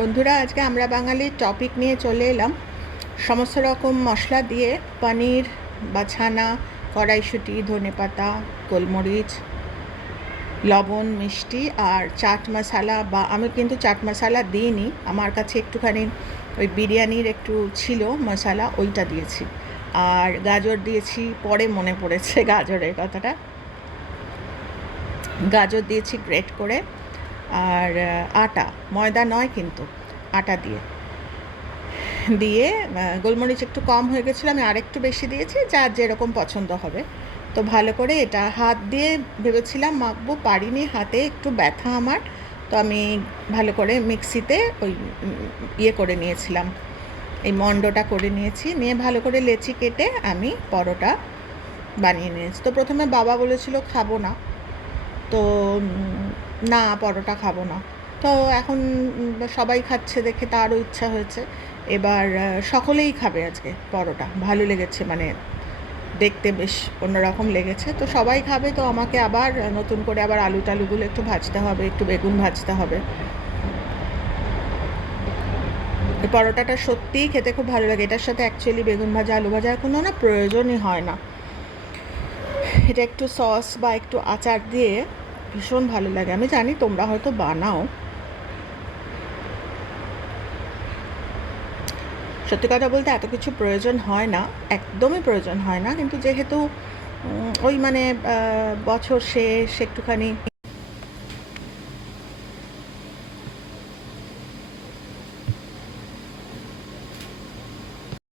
বন্ধুরা, আজকে আমরা বাঙালির টপিক নিয়ে চলে এলাম। সমস্ত রকম মশলা দিয়ে পনির বা ছানা কড়াইশুঁটি ধনেপাতা গোলমরিচ, লবণ, মিষ্টি আর চাট মশলা বা আমি কিন্তু চাট মশালা দিইনি। আমার কাছে একটুখানি ওই বিরিয়ানির একটু ছিল মশলা, ওইটা দিয়েছি। আর গাজর দিয়েছি, পরে মনে পড়েছে গাজরের কথাটা। গাজর দিয়েছি গ্রেট করে। আর আটা, ময়দা নয় কিন্তু, আটা দিয়ে। দিয়ে গোলমরিচ একটু কম হয়ে গেছিল, আমি আরেকটু বেশি দিয়েছি যার যেরকম পছন্দ হবে। তো ভালো করে এটা হাত দিয়ে ভেবেছিলাম মাখবো, পারিনি, হাতে একটু ব্যথা আমার, তো আমি ভালো করে মিক্সিতে ওই ইয়ে করে নিয়েছিলাম। এই মন্ডটা করে নিয়েছি, নিয়ে ভালো করে লেচি কেটে আমি পরোটা বানিয়ে নিয়েছি। তো প্রথমে বাবা বলেছিল খাব না। তো না, পরোটা খাব না। তো এখন সবাই খাচ্ছে দেখে তারও ইচ্ছা হয়েছে। এবার সকলেই খাবে আজকে পরোটা। ভালো লেগেছে মানে দেখতে বেশ অন্যরকম লেগেছে। তো সবাই খাবে, তো আমাকে আবার নতুন করে আবার আলু টালুগুলো একটু ভাজতে হবে, একটু বেগুন ভাজতে হবে। পরোটাটা সত্যিই খেতে খুব ভালো লাগে। এটার সাথে অ্যাকচুয়ালি বেগুন ভাজা, আলু ভাজার কোনো না প্রয়োজনই হয় না। এটা একটু সস বা একটু আচার দিয়ে ভীষণ ভালো লাগে। আমি জানি তোমরা হয়তো বানাও। সত্যি কথা বলতে এত কিছু প্রয়োজন হয় না, একদমই প্রয়োজন হয় না। কিন্তু যেহেতু ওই মানে বছর শেষ, একটুখানি